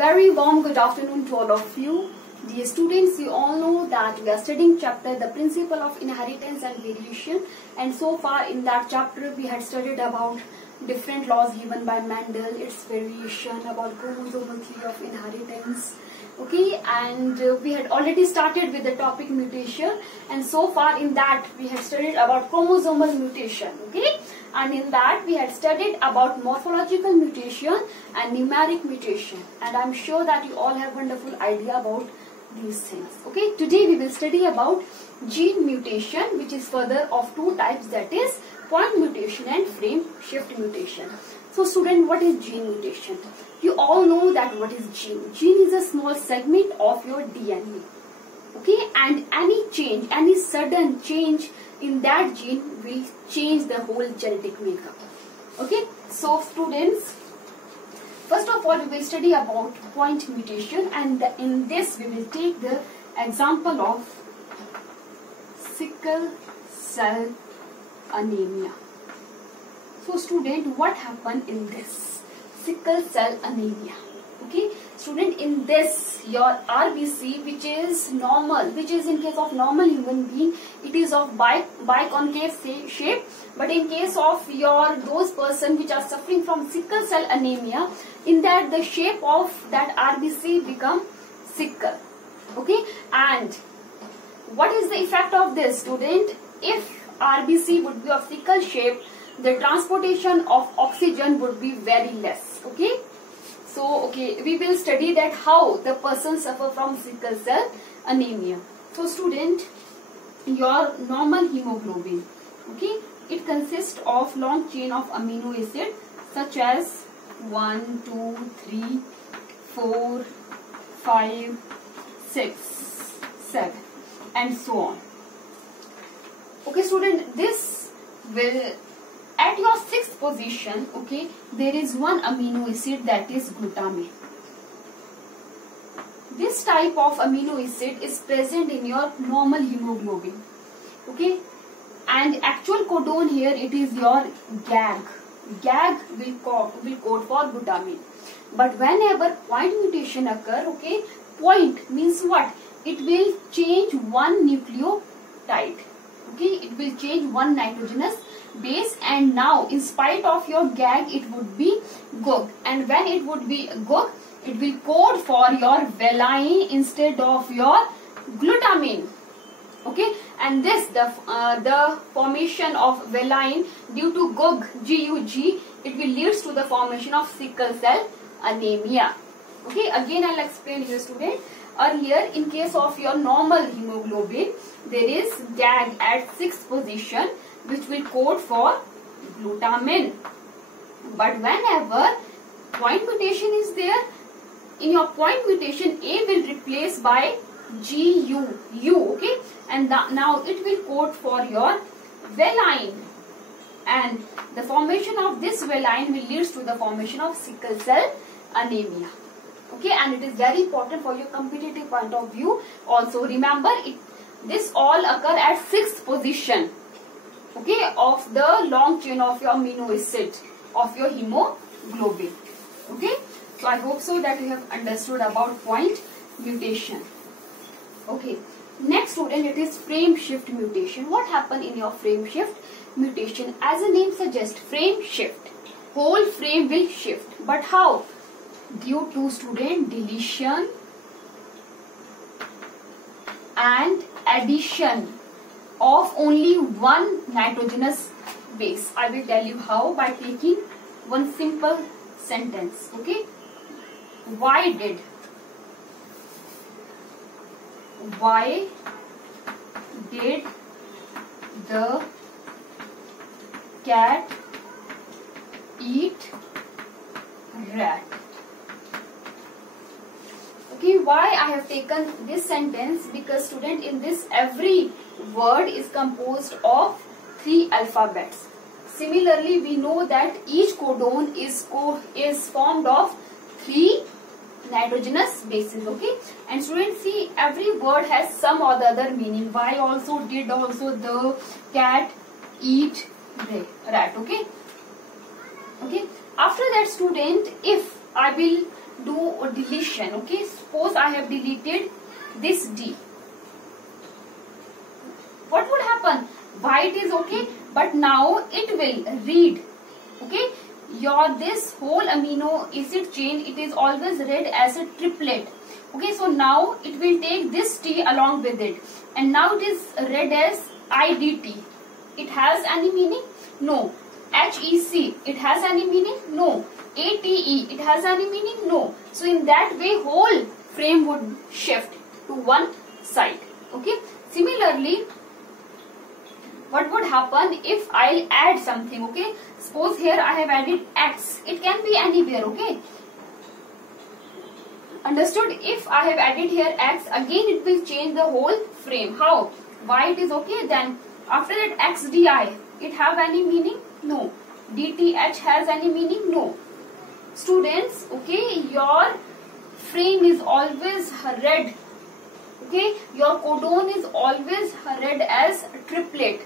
very warm good afternoon to all of you. Dear students, you all know that we are studying chapter The Principle of Inheritance and Variation, and so far in that chapter we had studied about different laws given by Mendel, its variation, about chromosomal theory of inheritance. Okay, and we had already started with the topic mutation, and so far in that we had studied about chromosomal mutation. Okay, and in that we had studied about morphological mutation and numeric mutation, and I'm sure that you all have wonderful idea about these things. Okay, today we will study about gene mutation, which is further of two types, that is point mutation and frame shift mutation. So student, what is gene mutation? You all know that what is gene. Gene is a small segment of your DNA. Okay, and any change, any sudden change in that gene will change the whole genetic makeup. Okay, so students, first of all we will study about point mutation, and in this we will take the example of sickle cell anemia. So student, what happened in this sickle cell anemia? Okay, student, in this your RBC, which is normal, which is in case of normal human being, it is of biconcave shape, but in case of those person which are suffering from sickle cell anemia, in that the shape of that RBC become sickle. Okay, and what is the effect of this, student? If RBC would be of sickle shape, the transportation of oxygen would be very less. Okay, so we will study that how the person suffer from sickle cell anemia. So student, your normal hemoglobin, okay, it consists of long chain of amino acid such as 1, 2, 3, 4, 5, 6, 7 and so on. Okay student, this will, at your sixth position, okay, there is one amino acid, that is glutamine. This type of amino acid is present in your normal hemoglobin. Okay, and actual codon here, it is your GAG. GAG will code for glutamine. But whenever point mutation occur, okay, point means what? It will change one nucleotide. Okay, it will change one nitrogenous base, and now in spite of your GAG it would be GUG, and when it would be GUG, it will code for your valine instead of your glutamine. Okay, and this the formation of valine due to GUG, GUG, it will leads to the formation of sickle cell anemia. Okay, again I'll explain here student. Earlier, in case of your normal hemoglobin, there is GAG at 6th position, which will code for glutamine. But whenever point mutation is there, in your point mutation, A will replace by GU, okay, and now it will code for your valine, and the formation of this valine will leads to the formation of sickle cell anemia. Okay, and it is very important for your competitive point of view. Also remember, this all occur at 6th position, okay, of the long chain of your amino acid of your hemoglobin. Okay, so I hope so that you have understood about point mutation. Okay, next student, it is frame shift mutation. What happened in your frame shift mutation? As the name suggests, frame shift, whole frame will shift. But how? Due to student deletion and addition of only one nitrogenous base. I will tell you how, by taking one simple sentence. Okay, why did the cat eat rat? Okay, why I have taken this sentence? Because student, in this every word is composed of 3 alphabets. Similarly, we know that each codon is formed of 3 nitrogenous bases. Okay, and students, see, every word has some or the other meaning. Why also, did also, the, cat, eat, rat. Okay, okay. After that student, if I will do a deletion. Okay, suppose I have deleted this D. What would happen? White is okay, but now it will read. Okay, your this whole amino acid chain, it is always read as a triplet. Okay, so now it will take this T along with it, and now it is read as IDT. It has any meaning? No. HEC, it has any meaning? No. ATE, it has any meaning? No. So in that way, whole frame would shift to one side. Okay. Similarly, what would happen if I'll add something? Okay. Suppose here I have added X. It can be anywhere. Okay. Understood? If I have added here X, again it will change the whole frame. How? White is okay. Then after that XDI, it have any meaning? No. DTH has any meaning? No. Students, okay, your frame is always read. Okay, your codon is always read as triplet.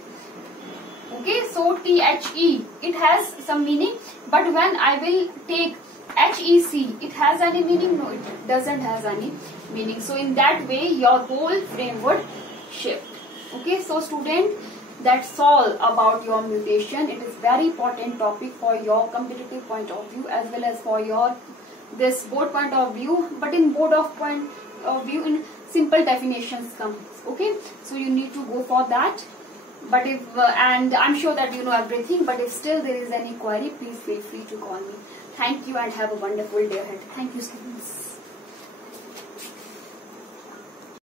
Okay, so THE, it has some meaning, but when I will take HEC, it has any meaning? No, it doesn't has any meaning. So in that way, your whole frame would shift. Okay, so student, that's all about your mutation. It is very important topic for your competitive point of view as well as for your this board point of view. But in board of point of view, in simple definitions comes. Okay, so you need to go for that. But if and I'm sure that you know everything. But if still there is any query, please feel free to call me. Thank you and have a wonderful day ahead. Thank you, students.